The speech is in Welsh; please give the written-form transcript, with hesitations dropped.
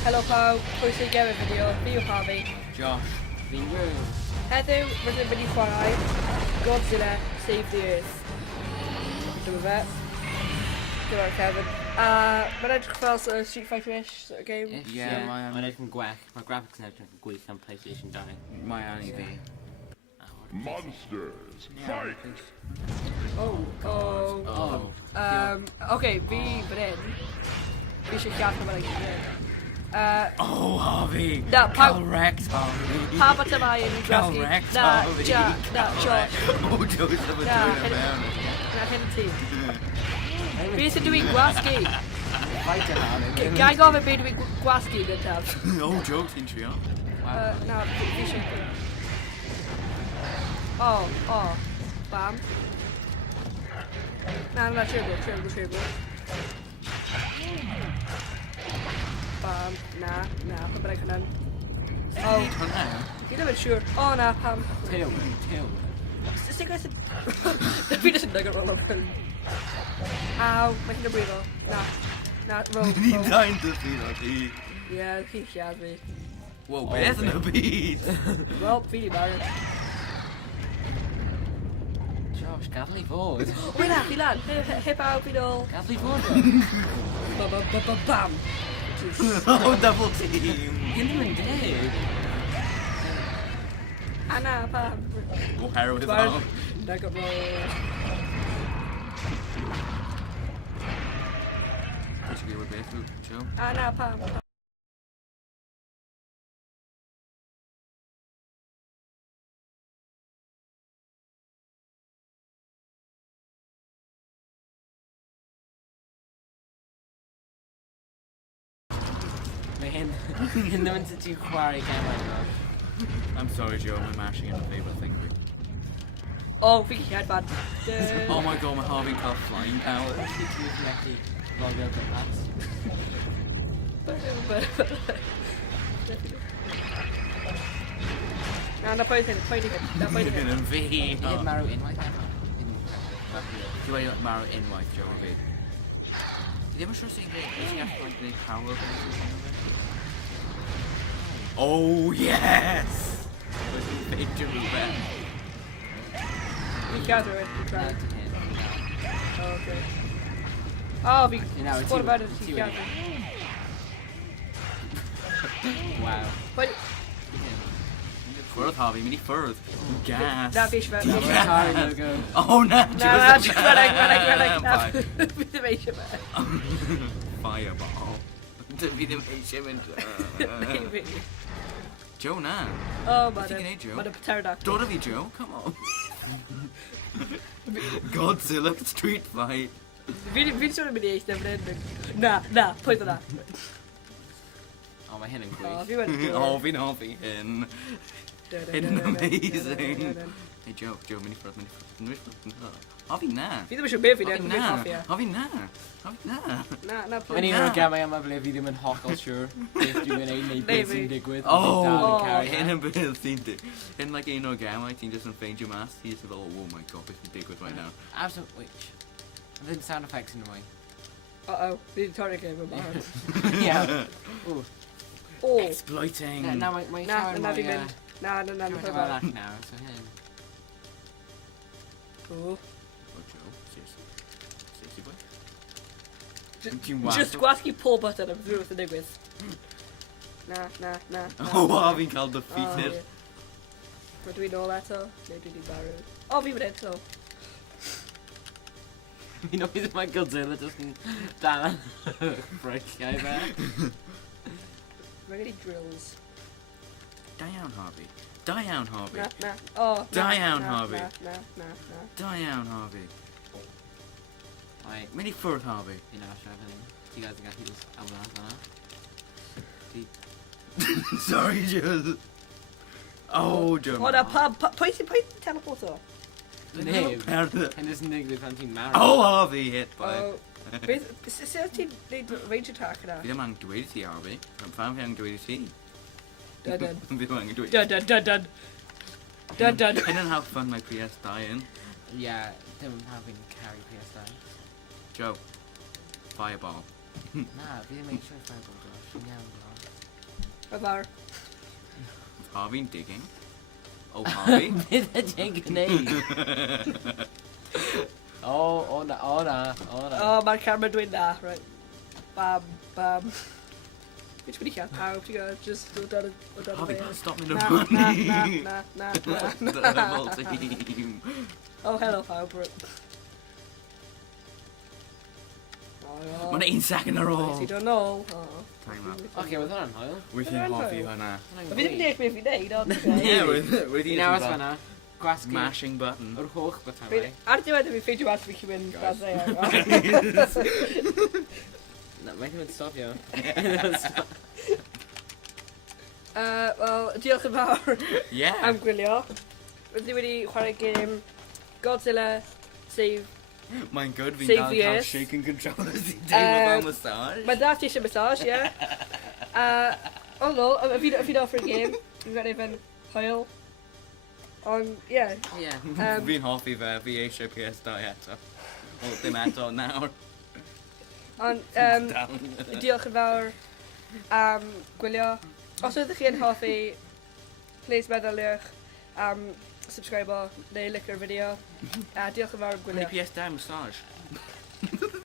Helo pawb, pwysig i gefn fideo, fi yw Harvey. Josh, fi'n Rwy'n. Heddiw, rydym yn mynd i chwarae Godzilla Save the Earth. Dyma fe. Dyma Kevin. Mae'n edrych fel Street Fighter-ish sort of game. Ie, mae'n edrych yn gwech. Mae graphics yn edrych yn gwych am PlayStation 2. Mae an I fi. Monsters, fight! Oce, fi fan hyn. Fi eisiau gadw fan hyn. Harvey! Na, Cymraeg, Harvey! Pa bod yma yn gwasgu? Cymraeg, Na, Harvey! Josh. Josh, ddim yn dweud yn mewn. Na, hyn ti. Fi sy'n dwi'n gwasgu. Fight yna. Gai gofyn beth dwi'n gwasgu gyntaf. Joe, ti'n trio? Na, fi eisiau. Bam. Na, triangle. Bam, na, pa bynnag hwnna'n. Fi ddim yn siŵr. Na, pam. Tail. Sut ti'n gwneud Fi ddim yn nag ar ôl o'r hyn. Aw, mae hyn yn brifo. Na, roll. Ni'n dain dy ffyn o ti. Ie, chi lladd fi. Wow, beth yn y byd? Wel, fi di marw. Josh, gadael i fod. Fi lan. Hip out fi nôl. Gadael i fod. Bam. Double team. Hyn ddim yn deg. Na, pam. Herwydd o. Nag ar ôl. Pwysig i wneud beth, Joe? Na, pam. Mae hyn ddim yn sut ti'n chwarae gemau yma. I'm sorry, Joe, I'm mashing in the favourite thing. Fi gallu headband. Oh my god, mae Harvey'n cael flying power. Ti'n methu logio gypas. Na, pwynt hyn. Hyn yn fi. Dwi'n marw unwaith efo. Dwi'n dweud marw unwaith, Joe, fi. Dwi ddim yn siŵr sy'n gwneud power. Oh, yes! Dwi'n dweud rhywbeth. Fi'n gadw it, fi'n try. Okay. Fi sbwr fan yn ti'n gadw. Wow. Ffwrdd, Harvey, mynd I ffwrdd. Gas. Na, fi eisiau fe. Na, Na, fi ddim eisiau fe. Fireball. Fi ddim eisiau mynd. Joe, na. Mae'n pterodactyl. Dod o fi, Joe, come on. Godzilla Street Fight. Fi'n siŵr yn mynd I eistedd fan hyn. Na, pwynt o'na. Mae hyn yn gwych. Fi'n hoffi hyn. Hyn amazing. Hey Joe, mynd I ffwrdd. Hoffi na. Fi ddim eisiau beth fi'n edrych yn hoffi. Hoffi na. Na, Mae'n un o'r gemau yma ble fi ddim yn hollol siwr beth dwi'n gwneud neu beth sy'n digwydd. Hyn yn beth sy'n digwydd. Hyn like un o'r gemau, ti'n just yn ffeindio mas. Ti'n just fel, oh my god, beth sy'n digwydd right now. Absolutely. Ddim sound effects yn y way. Fi wedi torri'r game yn barod. Yeah. Exploiting. Na, mae'n llawer Na, mwy... fi'n mynd. Na, Mae'n fi'n llawer mynd. now, so hyn. Oh Joe, seriously boy. Just gwasgu pob button am ddrwyd yn digwydd. Na. Fi'n cael defeated. Rydw i'n ôl eto, neu dwi'n i'n barod. Fi'n mynd eto. Fi'n oedd mae Godzilla just yn dan briciau fe. Mae'n gen I drills. Da iawn, Harvey. Da iawn, Harvey. Na. Da iawn, Harvey. Na. Da iawn, Harvey. Mynd I ffwrdd, Harvey. Fi'n asio efo hyn. Ti guys yn gallu just awlad fan'na. Sorry, Joe. Joe. Pwy sy'n teleporto? Neb. Hyn ys yn digwydd pan ti'n marw. Harvey hit by. Sut ti'n neud range attack yna? Fi ddim angen dweud I ti, Harvey. Fan fi angen dweud I ti. Dun. Fi ddim angen dweud. Dun. Hyn yn how fun mae PS2 yn. Yeah, ddim yn having carry PS2. Joe. Fireball. Na, fi ddim eisiau fireball Josh. Fi'n iawn Josh. Y fawr. Harvey'n digging. Oh, Harvey. Bydd y ti'n gwneud? O na. O, mae'r camera dwi'n na, right. Bam, bam. Fi'n gwneud llawn pawb, ti'n gwybod, just o dan y Harvey, fe. stop me no Na, money. na. Double team. Oh, hello pawb, right. O, Mae'n 1 second ar ôl. Ti don't know. O. Time out. Oce, wedd hwnna'n hwyl. Wyth i'n hoffi hwnna. Fi ddim yn deall beth fi'n neud, ond... Yeah, with Fi nawr fanna. Gwasgu mashing button. o'r holl botymau. Ar diwedd fi ffeindio mas fi chi'n mynd Godzilla. Na, mae'n mynd stopio. Wel, diolch yn fawr Yeah. am gwylio. Rydw i wedi chwarae gêm Godzilla Save. Mae'n good, fi'n Save dal the cael Earth. shaking controllers i David fel massage. Mae dad eisiau massage, ie. Ond no, fi'n offer y gêm. Fi'n gwneud efo'n hwyl. Ond, ie. Ie. Fi'n hoffi fe, fi eisiau PS2 eto. Wel, dim eto nawr. Ond, Down. diolch yn fawr am gwylio. Os ydych chi yn hoffi, please meddyliwch am subscribe neu licio'r fideo. Diolch yn fawr am Only gwylio. PS2 massage.